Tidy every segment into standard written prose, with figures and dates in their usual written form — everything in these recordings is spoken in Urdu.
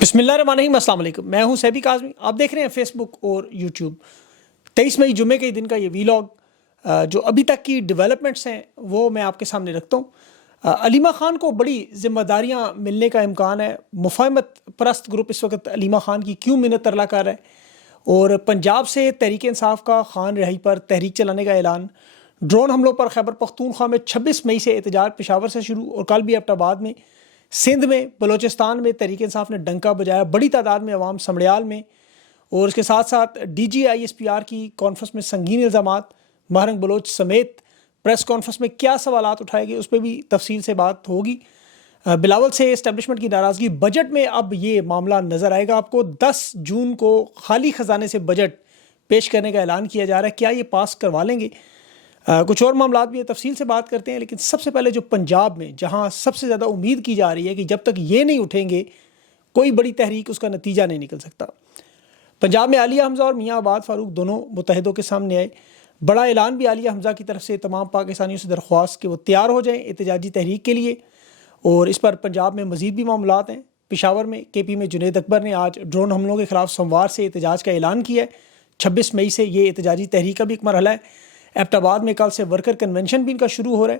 بسم اللہ الرحمن الرحیم، السلام علیکم۔ میں ہوں سیبی کاظمی، آپ دیکھ رہے ہیں فیس بک اور یوٹیوب۔ 23 مئی جمعے کے دن کا یہ ویلاگ جو ابھی تک کی ڈیولپمنٹس ہیں وہ میں آپ کے سامنے رکھتا ہوں۔ علیمہ خان کو بڑی ذمہ داریاں ملنے کا امکان ہے۔ مفاہمت پرست گروپ اس وقت علیمہ خان کی کیوں منت ترلا کر رہا ہے، اور پنجاب سے تحریک انصاف کا خان رہائی پر تحریک چلانے کا اعلان۔ ڈرون حملوں پر خیبر پختونخوا میں 26 مئی سے احتجاج پشاور سے شروع، اور کل بھی ایبٹ آباد میں، سندھ میں، بلوچستان میں تحریک انصاف نے ڈنکا بجایا۔ بڑی تعداد میں عوام سمڑیال میں، اور اس کے ساتھ ساتھ D G I S P R کی کانفرنس میں سنگین الزامات، مہرنگ بلوچ سمیت پریس کانفرنس میں کیا سوالات اٹھائے گئے اس پہ بھی تفصیل سے بات ہوگی۔ بلاول سے اسٹیبلشمنٹ کی ناراضگی، بجٹ میں اب یہ معاملہ نظر آئے گا آپ کو۔ 10 جون کو خالی خزانے سے بجٹ پیش کرنے کا اعلان کیا جا رہا ہے، کیا یہ پاس کروا لیں گے؟ کچھ اور معاملات بھی تفصیل سے بات کرتے ہیں، لیکن سب سے پہلے جو پنجاب میں جہاں سب سے زیادہ امید کی جا رہی ہے کہ جب تک یہ نہیں اٹھیں گے کوئی بڑی تحریک اس کا نتیجہ نہیں نکل سکتا۔ پنجاب میں عالیہ حمزہ اور میاں آباد فاروق دونوں متحدوں کے سامنے آئے۔ بڑا اعلان بھی عالیہ حمزہ کی طرف سے تمام پاکستانیوں سے درخواست کہ وہ تیار ہو جائیں احتجاجی تحریک کے لیے، اور اس پر پنجاب میں مزید بھی معاملات ہیں۔ پشاور میں کے پی میں جنید اکبر نے آج ڈرون حملوں کے خلاف سوموار سے احتجاج کا اعلان کیا ہے۔ 26 مئی سے یہ احتجاجی تحریک کا بھی ایک مرحلہ ہے۔ ایبٹ آباد میں کل سے ورکر کنونشن بھی ان کا شروع ہو رہا ہے،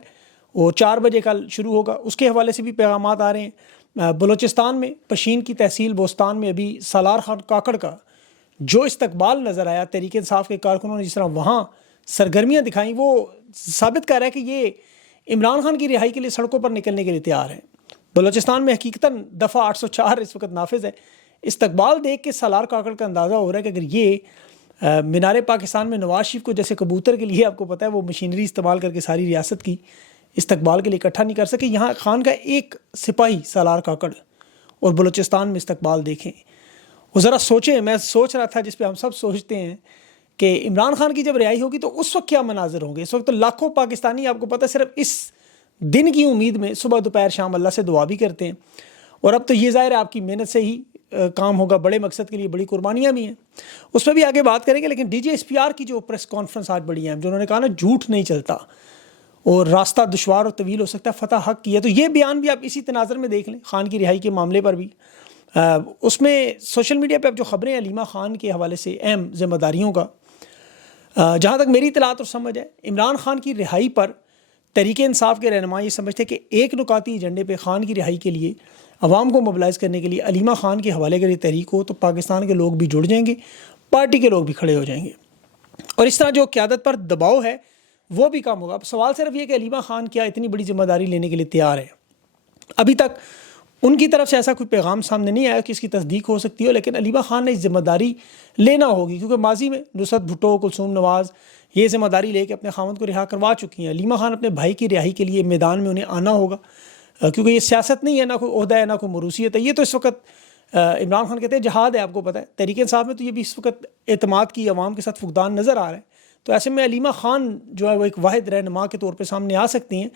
اور 4 بجے کل شروع ہوگا، اس کے حوالے سے بھی پیغامات آ رہے ہیں۔ بلوچستان میں پشین کی تحصیل بوستان میں ابھی سالار خان کاکڑ کا جو استقبال نظر آیا، تحریک انصاف کے کارکنوں نے جس طرح وہاں سرگرمیاں دکھائیں، وہ ثابت کر رہا ہے کہ یہ عمران خان کی رہائی کے لیے سڑکوں پر نکلنے کے لیے تیار ہیں۔ بلوچستان میں حقیقتاً دفعہ 804 اس وقت نافذ ہے۔ استقبال دیکھ کے سالار کاکڑ کا اندازہ ہو رہا ہے کہ اگر یہ مینار پاکستان میں نواز شریف کو جیسے کبوتر کے لیے آپ کو پتہ ہے وہ مشینری استعمال کر کے ساری ریاست کی استقبال کے لیے اکٹھا نہیں کر سکے، یہاں خان کا ایک سپاہی سالار کاکڑ، اور بلوچستان میں استقبال دیکھیں۔ وہ ذرا سوچیں، میں سوچ رہا تھا جس پہ ہم سب سوچتے ہیں کہ عمران خان کی جب رہائی ہوگی تو اس وقت کیا مناظر ہوں گے۔ اس وقت تو لاکھوں پاکستانی آپ کو پتہ صرف اس دن کی امید میں صبح دوپہر شام اللہ سے دعا بھی کرتے ہیں، اور اب تو یہ ظاہر ہے آپ کی محنت سے ہی کام ہوگا، بڑے مقصد کے لیے بڑی قربانیاں بھی ہیں، اس پہ بھی آگے بات کریں گے۔ لیکن D G S P R کی جو پریس کانفرنس آج بڑی ہے، جو انہوں نے کہا نا جھوٹ نہیں چلتا اور راستہ دشوار اور طویل ہو سکتا ہے، فتح حق کی ہے، تو یہ بیان بھی آپ اسی تناظر میں دیکھ لیں خان کی رہائی کے معاملے پر بھی۔ اس میں سوشل میڈیا پہ اب جو خبریں ہیں علیمہ خان کے حوالے سے اہم ذمہ داریوں کا، جہاں تک میری اطلاعات اور سمجھ ہے، عمران خان کی رہائی پر تحریک انصاف کے رہنما یہ سمجھتے کہ ایک نکاتی ایجنڈے پہ خان کی رہائی کے لیے عوام کو موبلائز کرنے کے لیے علیمہ خان کے حوالے کے لیے تحریک ہو تو پاکستان کے لوگ بھی جڑ جائیں گے، پارٹی کے لوگ بھی کھڑے ہو جائیں گے، اور اس طرح جو قیادت پر دباؤ ہے وہ بھی کم ہوگا۔ اب سوال صرف یہ کہ علیمہ خان کیا اتنی بڑی ذمہ داری لینے کے لیے تیار ہے؟ ابھی تک ان کی طرف سے ایسا کوئی پیغام سامنے نہیں آیا کہ اس کی تصدیق ہو سکتی ہو، لیکن علیمہ خان نے اس ذمہ داری لینا ہوگی، کیونکہ ماضی میں نصرت بھٹو، کلثوم نواز یہ ذمہ داری لے کے اپنے خاوند کو رہا کروا چکی ہیں۔ علیمہ خان اپنے بھائی کی رہائی کے لیے میدان میں انہیں آنا ہوگا، کیونکہ یہ سیاست نہیں ہے، نہ کوئی عہدہ ہے، نہ کوئی موروثیت ہے، یہ تو اس وقت عمران خان کہتے ہیں جہاد ہے، آپ کو پتہ ہے تحریک انصاف میں تو یہ بھی اس وقت اعتماد کی عوام کے ساتھ فقدان نظر آ رہا ہے، تو ایسے میں علیمہ خان جو ہے وہ ایک واحد رہنما کے طور پہ سامنے آ سکتی ہیں،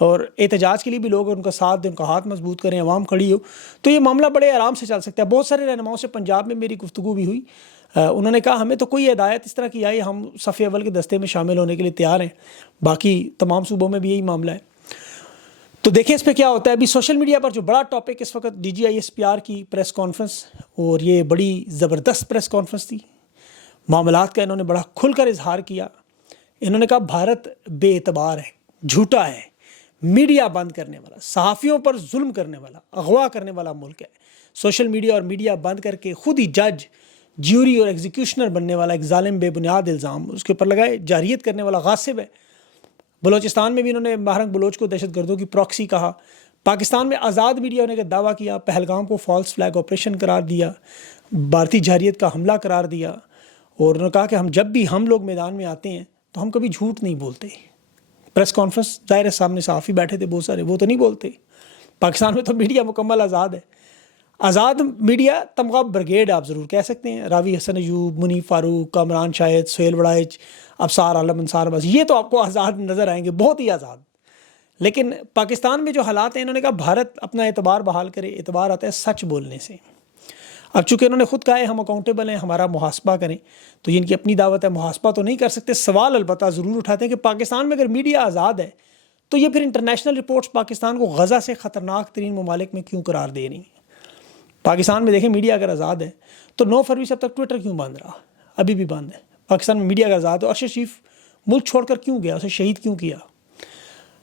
اور احتجاج کے لیے بھی لوگ ان کا ساتھ دیں، ان کا ہاتھ مضبوط کریں، عوام کھڑی ہو تو یہ معاملہ بڑے آرام سے چل سکتا ہے۔ بہت سارے رہنماؤں سے پنجاب میں میری گفتگو بھی ہوئی، انہوں نے کہا ہمیں تو کوئی ہدایت اس طرح کی آئی، ہم صف اول کے دستے میں شامل ہونے کے لیے تیار ہیں، باقی تمام صوبوں میں بھی یہی معاملہ ہے۔ تو دیکھیں اس پہ کیا ہوتا ہے۔ ابھی سوشل میڈیا پر جو بڑا ٹاپک اس وقت D G I S P R کی پریس کانفرنس، اور یہ بڑی زبردست پریس کانفرنس تھی، معاملات کا انہوں نے بڑا کھل کر اظہار کیا۔ انہوں نے کہا بھارت بے اعتبار ہے، جھوٹا ہے، میڈیا بند کرنے والا، صحافیوں پر ظلم کرنے والا، اغوا کرنے والا ملک ہے۔ سوشل میڈیا اور میڈیا بند کر کے خود ہی جج، جیوری اور ایگزیکیوشنر بننے والا ایک ظالم بے بنیاد الزام اس کے اوپر لگائے، جارحیت کرنے والا غاصب ہے۔ بلوچستان میں بھی انہوں نے مہرنگ بلوچ کو دہشت گردوں کی پراکسی کہا۔ پاکستان میں آزاد میڈیا ہونے کا دعویٰ کیا، پہلگام کو فالس فلیگ آپریشن قرار دیا، بھارتی جارحیت کا حملہ قرار دیا، اور انہوں نے کہا کہ جب بھی ہم لوگ میدان میں آتے ہیں تو ہم کبھی جھوٹ نہیں بولتے۔ پریس کانفرنس ظاہر ہے سامنے صحافی بیٹھے تھے بہت سارے، وہ تو نہیں بولتے۔ پاکستان میں تو میڈیا مکمل آزاد ہے، آزاد میڈیا تمغہ بریگیڈ آپ ضرور کہہ سکتے ہیں، راوی حسن ایوب، منیف فاروق، کامران شاہد، سہیل وڑائچ، ابصار عالم، انصار عباس، یہ تو آپ کو آزاد نظر آئیں گے، بہت ہی آزاد۔ لیکن پاکستان میں جو حالات ہیں، انہوں نے کہا بھارت اپنا اعتبار بحال کرے، اعتبار آتا ہے سچ بولنے سے۔ اب چونکہ انہوں نے خود کہا ہے ہم اکاؤنٹیبل ہیں، ہمارا محاسبہ کریں، تو یہ ان کی اپنی دعوت ہے، محاسبہ تو نہیں کر سکتے۔ سوال البتہ ضرور اٹھاتے ہیں کہ پاکستان میں اگر میڈیا آزاد ہے تو یہ پھر انٹرنیشنل رپورٹس پاکستان کو غزہ سے خطرناک ترین ممالک میں کیوں قرار دے رہی ہیں؟ پاکستان میں دیکھیں میڈیا اگر آزاد ہے تو 9 فروری سے اب تک ٹویٹر کیوں بند رہا؟ ابھی بھی بند ہے. پاکستان میں میڈیا اگر آزاد ہے، ارشد شریف ملک چھوڑ کر کیوں گیا؟ اسے شہید کیوں کیا؟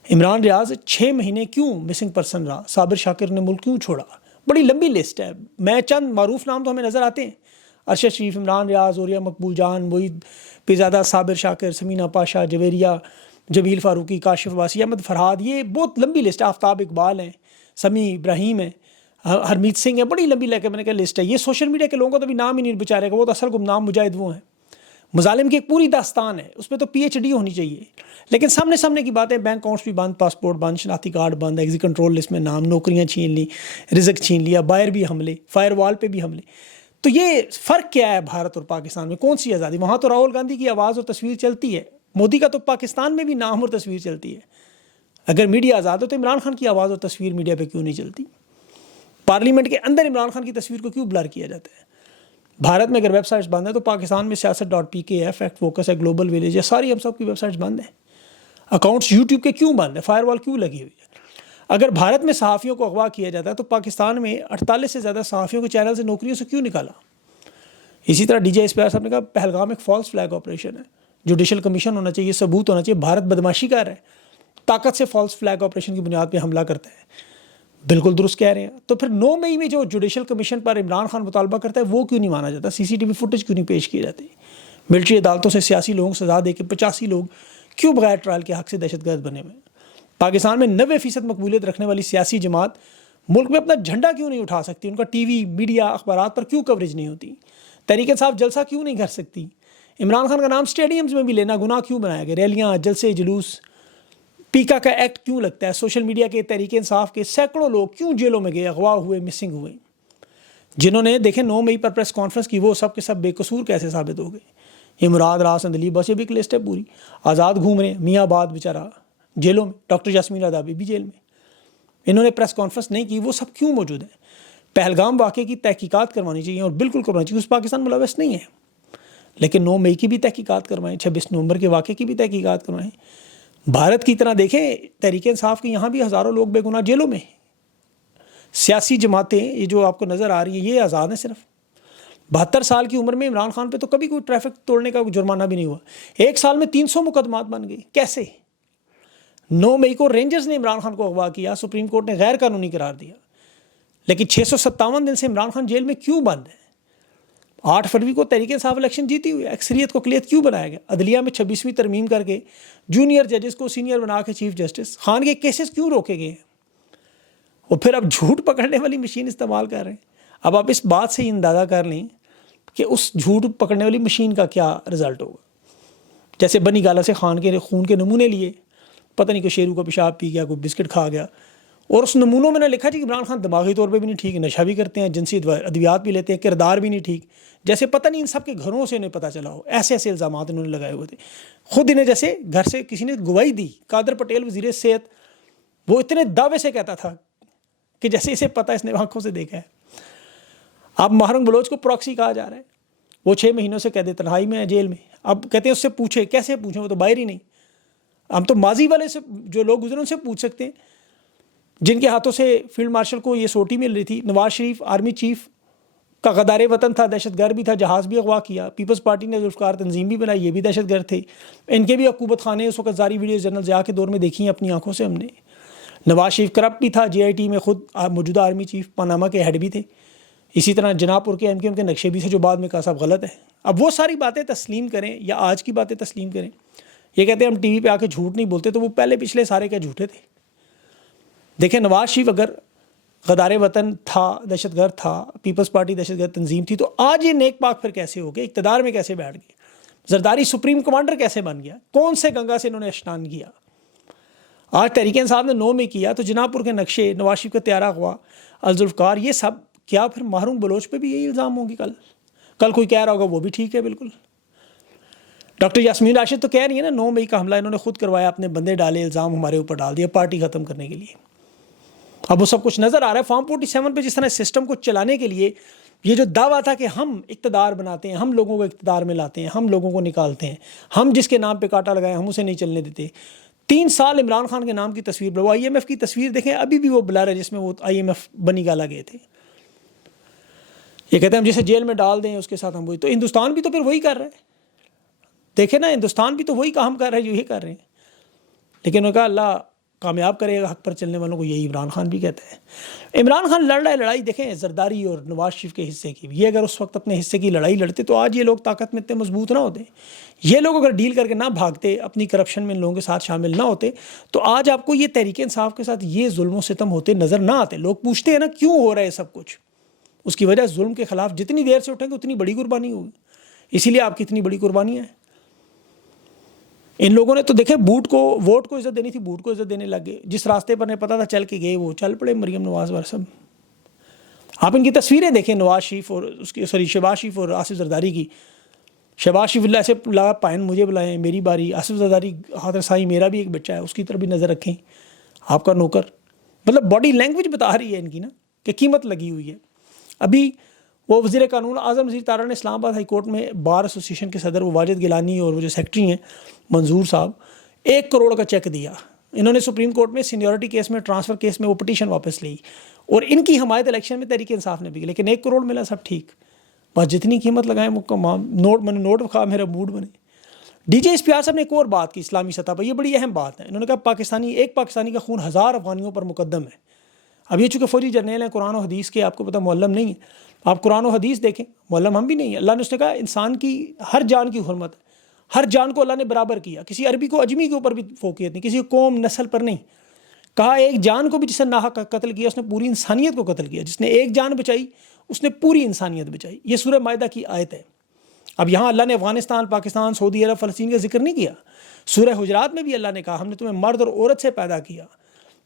عمران ریاض 6 مہینے کیوں مسنگ پرسن رہا؟ صابر شاکر نے ملک کیوں چھوڑا؟ بڑی لمبی لسٹ ہے. میں چند معروف نام تو ہمیں نظر آتے ہیں، ارشد شریف، عمران ریاض، عوریہ مقبول جان، معید پیرزادہ، صابر شاکر، سمینہ پاشا، جویریہ، جمیل فاروقی، کاشف عباسی، احمد فرحاد. یہ بہت لمبی لسٹ ہے. آفتاب اقبال ہیں، سمیع ابراہیم ہیں، ہرمیت سنگھ ہے. بڑی لمبی میں نے کہا لسٹ ہے. یہ سوشل میڈیا کے لوگوں کا تو بھی نام ہی نہیں بیچارے کا، وہ تو اصل گمنام مجاہد وہ ہیں. مظالم کی ایک پوری داستان ہے، اس میں تو پی ایچ ڈی ہونی چاہیے. لیکن سامنے کی باتیں، بینک اکاؤنٹس بھی بند، پاسپورٹ بند، شناختی کارڈ بند، ایگزٹ کنٹرول لسٹ میں نام، نوکریاں چھین لی، رزق چھین لیا، بائر بھی حملے، فائر وال پہ بھی حملے. تو یہ فرق کیا ہے بھارت اور پاکستان میں؟ کون سی آزادی؟ وہاں تو راہل گاندھی کی آواز اور تصویر چلتی ہے، مودی کا تو پاکستان میں بھی نام اور تصویر چلتی ہے. اگر میڈیا آزاد ہو تو عمران خان کی آواز اور تصویر میڈیا پہ کیوں نہیں چلتی؟ پارلیمنٹ کے اندر عمران خان کی تصویر کو کیوں بلر کیا جاتا ہے؟ بھارت میں اگر ویب سائٹس بند ہیں تو پاکستان میں سیاست.pk ہے، فیکٹ فوکس ہے، گلوبل ویلیج ہے، ساری ہم سب کی ویب سائٹس بند ہیں. اکاؤنٹس یوٹیوب کے کیوں بند ہیں؟ فائر وال کیوں لگی ہوئی ہے؟ اگر بھارت میں صحافیوں کو اغوا کیا جاتا ہے تو پاکستان میں 48 سے زیادہ صحافیوں کے چینل سے نوکریوں سے کیوں نکالا؟ اسی طرح ڈی جے اسپیار صاحب نے کہا پہلگام ایک فالس فلیگ آپریشن ہے، جوڈیشل کمیشن ہونا چاہیے، ثبوت ہونا چاہیے. بھارت بدماشی کر رہا ہے، طاقت سے فالس فلیگ آپریشن کی بنیاد پہ حملہ کرتا ہے. بالکل درست کہہ رہے ہیں. تو پھر 9 مئی میں جو جوڈیشل کمیشن پر عمران خان مطالبہ کرتا ہے وہ کیوں نہیں مانا جاتا؟ CCTV فوٹیج کیوں نہیں پیش کی جاتی؟ ملٹری عدالتوں سے سیاسی لوگوں کو سزا دے کے 85 لوگ کیوں بغیر ٹرائل کے حق سے دہشت گرد بنے ہوئے ہیں؟ پاکستان میں 90% مقبولیت رکھنے والی سیاسی جماعت ملک میں اپنا جھنڈا کیوں نہیں اٹھا سکتی؟ ان کا ٹی وی، میڈیا، اخبارات پر کیوں کوریج نہیں ہوتی؟ تحریک انصاف جلسہ کیوں نہیں کر سکتی؟ عمران خان کا نام اسٹیڈیمز میں بھی لینا گناہ کیوں بنایا گیا؟ ریلیاں، جلسے، جلوس، پیکا کا ایکٹ کیوں لگتا ہے؟ سوشل میڈیا کے، تحریک انصاف کے سینکڑوں لوگ کیوں جیلوں میں گئے، اغوا ہوئے، مسنگ ہوئے؟ جنہوں نے دیکھیں 9 مئی پر پریس کانفرنس کی وہ سب کے سب بے قصور کیسے ثابت ہو گئے؟ یہ مراد، راس اندلی، بس یہ بھی ایک لسٹ ہے پوری. آزاد گھوم رہے ہیں، میاں آباد بیچارہ جیلوں میں، ڈاکٹر یاسمین رضاوی بھی جیل میں. انہوں نے پریس کانفرنس نہیں کی، وہ سب کیوں موجود ہیں؟ پہلگام واقعے کی تحقیقات کروانی چاہیے اور بالکل کرانی چاہیے. اس پاکستان ملوث نہیں ہے، لیکن 9 مئی کی بھی تحقیقات کروائیں، 26 نومبر کے واقعے کی بھی تحقیقات کروائیں. بھارت کی طرح دیکھیں تحریک انصاف کے یہاں بھی ہزاروں لوگ بے گناہ جیلوں میں. سیاسی جماعتیں یہ جو آپ کو نظر آ رہی ہیں یہ آزاد ہیں. صرف 72 سال کی عمر میں عمران خان پہ تو کبھی کوئی ٹریفک توڑنے کا جرمانہ بھی نہیں ہوا. 1 سال میں 300 مقدمات بن گئی. کیسے؟ 9 مئی کو رینجرز نے عمران خان کو اغوا کیا، سپریم کورٹ نے غیر قانونی قرار دیا، لیکن 657 دن سے عمران خان جیل میں کیوں بند ہے؟ 8 فروری کو تحریک انصاف الیکشن جیتی ہوئی ہے، اکثریت کو اقلیت کیوں بنایا گیا؟ عدلیہ میں 26ویں ترمیم کر کے جونیئر ججز کو سینئر بنا کے چیف جسٹس. خان کے کیسز کیوں روکے گئے ہیں؟ اور پھر اب جھوٹ پکڑنے والی مشین استعمال کر رہے ہیں. اب آپ اس بات سے اندازہ کر لیں کہ اس جھوٹ پکڑنے والی مشین کا کیا رزلٹ ہوگا. جیسے بنی گالا سے خان کے خون کے نمونے لیے، پتہ نہیں کوئی شیرو کا پیشاب پی گیا، کوئی بسکٹ کھا گیا، اور اس نمونوں میں نے لکھا کہ عمران خان دماغی طور پہ بھی نہیں ٹھیک، نشہ بھی کرتے ہیں، جنسی ادویات بھی لیتے ہیں، کردار بھی نہیں ٹھیک. جیسے پتہ نہیں ان سب کے گھروں سے انہیں پتہ چلا ہو. ایسے ایسے الزامات انہوں نے لگائے ہوئے تھے. خود انہیں جیسے گھر سے کسی نے گواہی دی. قادر پٹیل وزیر صحت، وہ اتنے دعوے سے کہتا تھا کہ جیسے اسے پتہ، اس نے آنکھوں سے دیکھا ہے. اب ماہرنگ بلوچ کو پراکسی کہا جا رہا ہے. وہ 6 مہینوں سے قید تنہائی میں ہے جیل میں. اب کہتے ہیں اس سے پوچھے، کیسے پوچھیں؟ وہ تو باہر ہی نہیں. ہم تو ماضی والے سے جو لوگ گزرے ان سے پوچھ سکتے ہیں، جن کے ہاتھوں سے فیلڈ مارشل کو یہ سوٹی مل رہی تھی. نواز شریف آرمی چیف کا غدار وطن تھا، دہشت گرد بھی تھا، جہاز بھی اغوا کیا. پیپلز پارٹی نے ذوالفقار تنظیم بھی بنائی، یہ بھی دہشت گرد تھے. ان کے بھی عقوبت خانے اس وقت زاری ویڈیو جنرل ضیاء کے دور میں دیکھی ہیں اپنی آنکھوں سے ہم نے. نواز شریف کرپٹ بھی تھا، JIT میں خود موجودہ آرمی چیف، پاناما کے ہیڈ بھی تھے. اسی طرح جناح پور کے MKM کے نقشے بھی تھے، جو بعد میں کہا صاحب غلط ہے. اب وہ ساری باتیں تسلیم کریں یا آج کی باتیں تسلیم کریں. یہ کہتے ہیں ہم ٹی وی پہ آ کے جھوٹ نہیں بولتے، تو وہ پہلے پچھلے سارے کیا جھوٹے تھے. دیکھیں نواز شریف اگر غدار وطن تھا، دہشت گرد تھا، پیپلز پارٹی دہشت گرد تنظیم تھی، تو آج یہ نیک پاک پھر کیسے ہو گئے؟ اقتدار میں کیسے بیٹھ گئے؟ زرداری سپریم کمانڈر کیسے بن گیا؟ کون سے گنگا سے انہوں نے اشنان کیا؟ آج تحریک انصاف نے 9 میں کیا تو جناح پور کے نقشے، نواز شریف کا طیارہ اغوا، الذوالفقار، یہ سب کیا پھر محروم بلوچ پہ بھی یہی الزام ہوں گے؟ کل کوئی کہہ رہا ہوگا وہ بھی ٹھیک ہے بالکل. ڈاکٹر یاسمین راشد تو کہہ رہی ہے نا 9 مئی کا حملہ انہوں نے خود کروایا، اپنے بندے ڈالے، الزام ہمارے اوپر ڈال دیا پارٹی ختم کرنے کے لیے. اب وہ سب کچھ نظر آ رہا ہے. فارم 47 پہ جس طرح سسٹم کو چلانے کے لیے یہ جو دعویٰ تھا کہ ہم اقتدار بناتے ہیں، ہم لوگوں کو اقتدار میں لاتے ہیں، ہم لوگوں کو نکالتے ہیں، ہم جس کے نام پہ کاٹا لگائیں ہم اسے نہیں چلنے دیتے. 3 سال عمران خان کے نام کی تصویر، وہ IMF کی تصویر دیکھیں ابھی بھی وہ بلر ہے جس میں وہ IMF بنی گالا گئے تھے. یہ کہتے ہیں ہم جسے جیل میں ڈال دیں اس کے ساتھ ہم وہی. تو ہندوستان بھی تو پھر وہی کر رہے ہیں. دیکھیں نا, ہندوستان بھی تو وہی کام کر رہا ہے جو یہ کر رہے ہیں. لیکن انہوں نے کہا اللہ کامیاب کرے گا حق پر چلنے والوں کو. یہی عمران خان بھی کہتے ہیں. عمران خان لڑ رہا ہے لڑائی دیکھیں زرداری اور نواز شریف کے حصے کی. یہ اگر اس وقت اپنے حصے کی لڑائی لڑتے تو آج یہ لوگ طاقت میں اتنے مضبوط نہ ہوتے. یہ لوگ اگر ڈیل کر کے نہ بھاگتے, اپنی کرپشن میں ان لوگوں کے ساتھ شامل نہ ہوتے, تو آج آپ کو یہ تحریک انصاف کے ساتھ یہ ظلم و ستم ہوتے نظر نہ آتے. لوگ پوچھتے ہیں نا کیوں ہو رہا ہے سب کچھ. اس کی وجہ ظلم کے خلاف جتنی دیر سے اٹھیں گے اتنی بڑی قربانی ہوگی. اسی لیے آپ کی اتنی بڑی قربانیاں ہیں. ان لوگوں نے تو دیکھے ووٹ کو عزت دینی تھی, ووٹ کو عزت دینے لگ گئے. جس راستے پر نہیں پتا تھا چل کے گئے وہ چل پڑے. مریم نواز اور سب آپ ان کی تصویریں دیکھیں, نواز شریف اور اس کی شہباز شریف اور آصف زرداری کی. شہباز شریف اللہ ایسے لگا پائن مجھے بلائیں میری باری. آصف زرداری ہاتھ رسائی میرا بھی ایک بچہ ہے اس کی طرف بھی نظر رکھیں, آپ کا نوکر. مطلب باڈی لینگویج بتا رہی ہے ان کی نا کہ قیمت لگی ہوئی ہے. ابھی وہ وزیر قانون اعظم وزیر طارہ نے اسلام آباد ہائی کورٹ میں بار ایسوسیشن کے صدر وہ واجد گیلانی اور وہ جو سیکرٹری ہیں منظور صاحب 1 کروڑ کا چیک دیا. انہوں نے سپریم کورٹ میں سینیورٹی کیس میں ٹرانسفر کیس میں وہ پٹیشن واپس لی اور ان کی حمایت الیکشن میں تحریک انصاف نے بھی کی. لیکن 1 کروڑ ملا سب ٹھیک, بس جتنی قیمت لگائیں وہ نوٹ کھا میرا موڈ بنے. ڈی جے اسپیار صاحب نے ایک اور بات کی اسلامی سطح پر, یہ بڑی اہم بات ہے. انہوں نے کہا ایک پاکستانی کا خون 1000 افغانیوں پر مقدم ہے. اب یہ چونکہ فوجی جرنیل ہیں, قرآن و حدیث کے آپ کو پتہ معلم نہیں ہے, آپ قرآن و حدیث دیکھیں, معلم ہم بھی نہیں ہیں. اللہ نے اس نے کہا انسان کی ہر جان کی حرمت ہے, ہر جان کو اللہ نے برابر کیا. کسی عربی کو اجمی کے اوپر بھی فوقیت نہیں, کسی قوم نسل پر نہیں. کہا ایک جان کو بھی جس نے ناحق قتل کیا اس نے پوری انسانیت کو قتل کیا. جس نے ایک جان بچائی اس نے پوری انسانیت بچائی. یہ سورہ مائدہ کی آیت ہے. اب یہاں اللہ نے افغانستان, پاکستان, سعودی عرب, فلسطین کا ذکر نہیں کیا. سورہ حجرات میں بھی اللہ نے کہا ہم نے تمہیں مرد اور عورت سے پیدا کیا,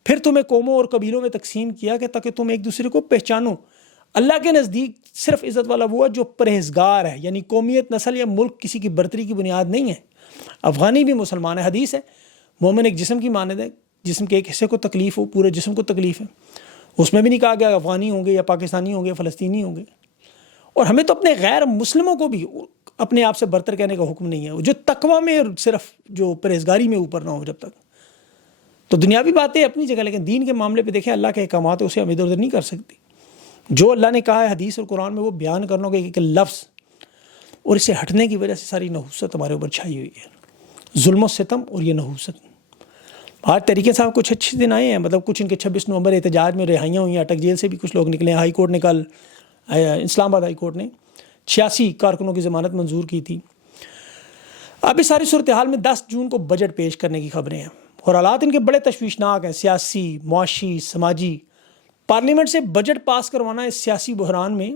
پھر تمہیں قوموں اور قبیلوں میں تقسیم کیا کہ تاکہ تم ایک دوسرے کو پہچانو. اللہ کے نزدیک صرف عزت والا وہ ہے جو پرہیزگار ہے, یعنی قومیت, نسل یا ملک کسی کی برتری کی بنیاد نہیں ہے. افغانی بھی مسلمان ہے. حدیث ہے مومن ایک جسم کی مانند ہے, جسم کے ایک حصے کو تکلیف ہو پورے جسم کو تکلیف ہے. اس میں بھی نہیں کہا گیا افغانی ہوں گے یا پاکستانی ہوں گے یا فلسطینی ہوں گے. اور ہمیں تو اپنے غیر مسلموں کو بھی اپنے آپ سے برتر کہنے کا حکم نہیں ہے, جو تقوی میں صرف جو پرہیزگاری میں اوپر نہ ہو جب تک. تو دنیاوی باتیں اپنی جگہ, لیکن دین کے معاملے پہ دیکھیں اللہ کے احکامات اسے ہم ادھر ادھر نہیں کر سکتی. جو اللہ نے کہا ہے حدیث اور قرآن میں وہ بیان کرنا ہوگا ایک لفظ, اور اسے ہٹنے کی وجہ سے ساری نحوست ہمارے اوپر چھائی ہوئی ہے, ظلم و ستم اور یہ نحوست. آج تحریک صاحب کچھ اچھے دن آئے ہیں, مطلب کچھ ان کے 26 نومبر احتجاج میں رہائیاں ہوئی ہیں, اٹک جیل سے بھی کچھ لوگ نکلے ہیں. ہائی کورٹ نے کل اسلام آباد ہائی کورٹ نے 86 کارکنوں کی ضمانت منظور کی تھی. اب اس ساری صورتحال میں 10 جون کو بجٹ پیش کرنے کی خبریں ہیں اور حالات ان کے بڑے تشویشناک ہیں, سیاسی, معاشی, سماجی. پارلیمنٹ سے بجٹ پاس کروانا اس سیاسی بحران میں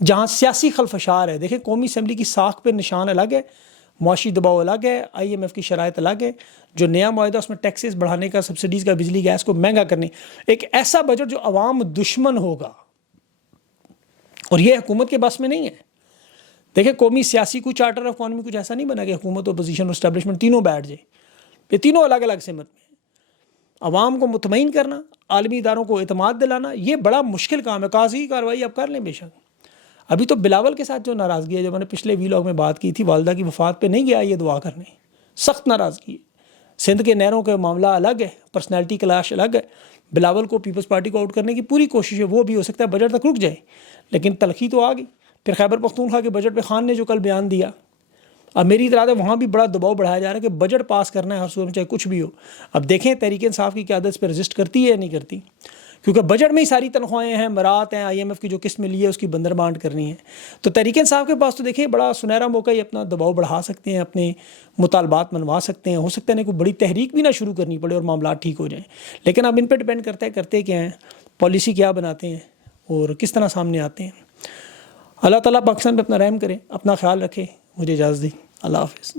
جہاں سیاسی خلفشار ہے. دیکھیں قومی اسمبلی کی ساکھ پہ نشان الگ ہے, معاشی دباؤ الگ ہے, IMF کی شرائط الگ ہے, جو نیا معاہدہ اس میں ٹیکسز بڑھانے کا, سبسڈیز کا, بجلی گیس کو مہنگا کرنے, ایک ایسا بجٹ جو عوام دشمن ہوگا, اور یہ حکومت کے بس میں نہیں ہے. دیکھیں قومی سیاسی کوئی چارٹر آف اکانومی کچھ ایسا نہیں بنا کہ حکومت, اپوزیشن اور اسٹیبلشمنٹ تینوں بیٹھ جائیں. یہ تینوں الگ الگ سمت میں. عوام کو مطمئن کرنا, عالمی اداروں کو اعتماد دلانا, یہ بڑا مشکل کام ہے. قاضی کی کارروائی آپ کر لیں بے شک. ابھی تو بلاول کے ساتھ جو ناراضگی ہے, جو میں نے پچھلے ویلاگ میں بات کی تھی, والدہ کی وفات پہ نہیں گیا یہ دعا کرنے, سخت ناراضگی ہے. سندھ کے نہروں کا معاملہ الگ ہے, پرسنالٹی کلاش الگ ہے. بلاول کو پیپلز پارٹی کو آؤٹ کرنے کی پوری کوشش ہے, وہ بھی ہو سکتا ہے بجٹ تک رک جائے, لیکن تلخی تو آ گئی. پھر خیبر پختونخوا کے بجٹ پہ خان نے جو کل بیان دیا, اب میری اطلاع ہے وہاں بھی بڑا دباؤ بڑھایا جا رہا ہے کہ بجٹ پاس کرنا ہے ہر صورت میں چاہے کچھ بھی ہو. اب دیکھیں تحریک انصاف کی قیادت اس پہ رجسٹ کرتی ہے یا نہیں کرتی, کیونکہ بجٹ میں ہی ساری تنخواہیں ہیں, مرات ہیں, IMF کی جو قسط ملی ہے اس کی بندر بانٹ کرنی ہے. تو تحریک انصاف کے پاس تو دیکھیں بڑا سنہرا موقع ہی, اپنا دباؤ بڑھا سکتے ہیں, اپنے مطالبات منوا سکتے ہیں. ہو سکتا ہے نہیں کوئی بڑی تحریک بھی نہ شروع کرنی پڑے اور معاملات ٹھیک ہو جائیں, لیکن اب ان پہ ڈپینڈ کرتا ہے کرتے کیا ہیں, پالیسی کیا بناتے ہیں اور کس طرح سامنے آتے ہیں. اللہ تعالیٰ پاکستان پہ اپنا رحم کرے, اپنا خیال رکھے. مجھے اجازت دیں, اللہ حافظ.